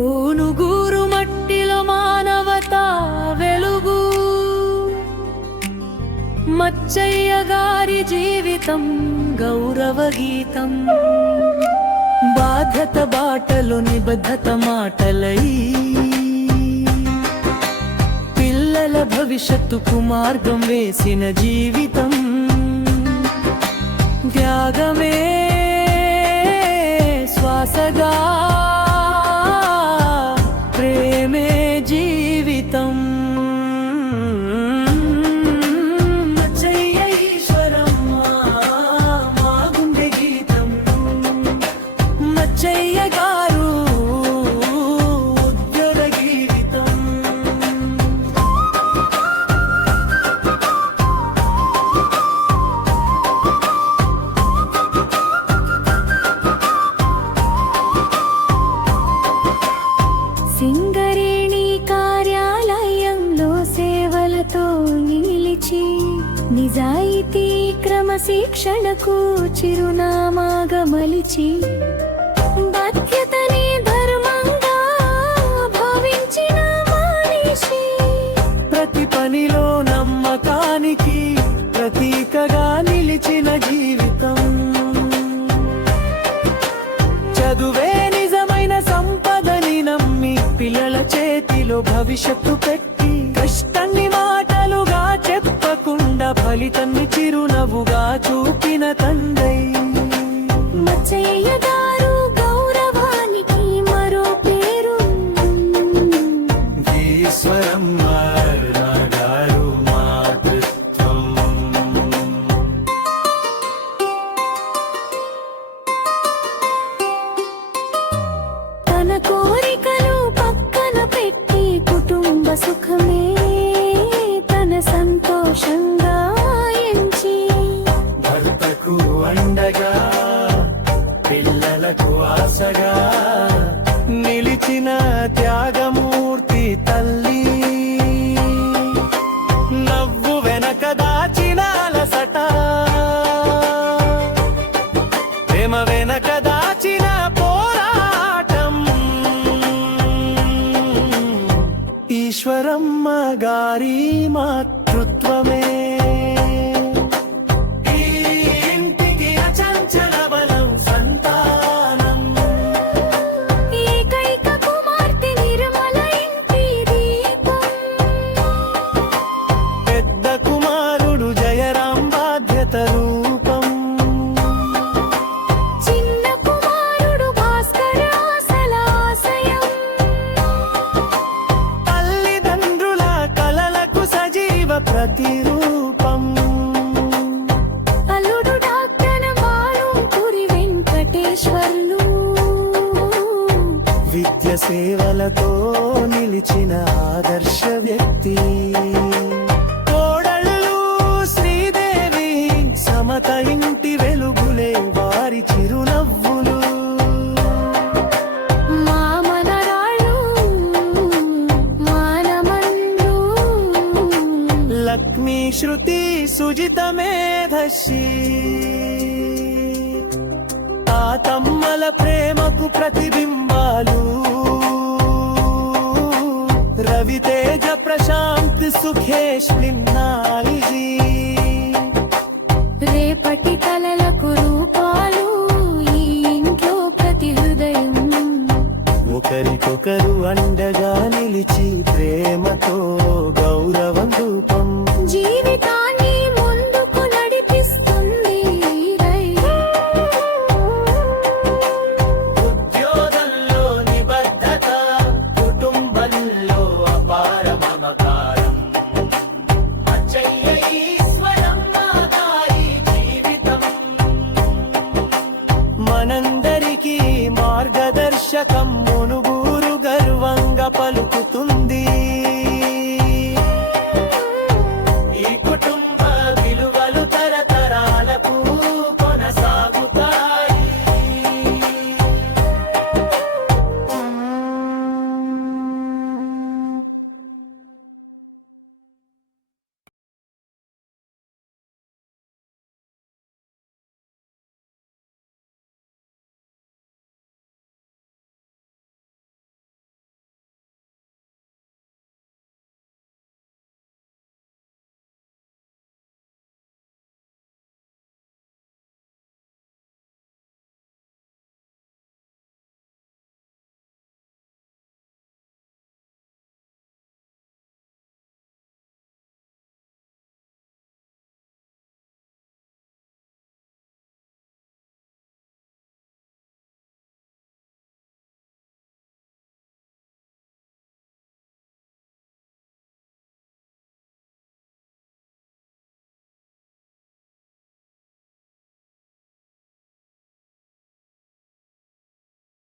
ఊనుగూరు మట్టిలో మానవతా వెలుగు, మచ్చయ్య గారి జీవితం గౌరవ గీతం. బాధ్యత బాటలో నిబద్ధత మాటలై పిల్లల భవిష్యత్తుకు మార్గం వేసిన జీవితం. త్యాగమే శ్వాసగా, ప్రేమే జీవితం. మచ్చయ్య గారు ఉద్యోగ గీతం. సింగరేణి కార్యాలయంలో సేవలతో నిలిచి నిజాయితీ క్రమశిక్షణకు చిరునామాగా మలిచి బాధ్యతని ధర్మంగా భావించిన మనిషి. ప్రతి పనిలో నమ్మకానికి ప్రతీకగా నిలిచిన జీవితం. చదువే నిజమైన సంపదని నమ్మి పిల్లల చేతిలో భవిష్యత్తు పెట్టి కష్టాన్ని మాటలుగా చెప్పకుండా ఫలితాన్ని చిరునవ్వుగా చూపిన తండ్రి మచ్చయ్య గారు. గౌరవానికి మరో పేరు ఈశ్వరమ్మ గారు మాతృత్వం. తన కోరికలు పక్కన పెట్టి కుటుంబ సుఖమే తన సంతోషంగా ఎంచి భర్తకు అండగా పిల్లలకు ఆశగా నిలిచిన త్యాగమూర్తి తల్లి. నవ్వు వెనక దాచిన అలసట, ప్రేమ వెనక దాచిన పోరాటం. ఈశ్వరమ్మ గారి మాతృత్వమే రూపం. చిన్న కుమారుడు భాస్కర ఆశయం. తల్లిదండ్రుల కలలకు సజీవ ప్రతిరూపం. అల్లుడు డాక్టర్ బాలుపురి వెంకటేశ్వర్లు విద్య సేవలతో నిలిచిన ఆదర్శ వ్యక్తి. సమత ఇంటి వెలుగులే వారి చిరునవ్వులు. మామనరాళ్ళు మానమండ్రు లక్ష్మీ శృతి సుజిత మేధశ్రీ. ఆ తమ్మల ప్రేమకు ప్రతిబింబాలు రవితేజ ప్రశాంత్ సుఖేష్ నిన్నాయిజీ. రేపటి కలలకు రూపాలు ఈ ఇంట్లో ప్రతి హృదయం. ఒకరికొకరు అండగా నిలిచి ప్రేమతో గౌరవం రూపం. జీవితాన్ని ముందుకు నడిపిస్తుంది ఉద్యోగంలో నిబద్ధత, కుటుంబంలో అపార మమకారం. మనందరికీ మార్గదర్శకం మునుగూరు గర్వంగా పలుకుతుంది.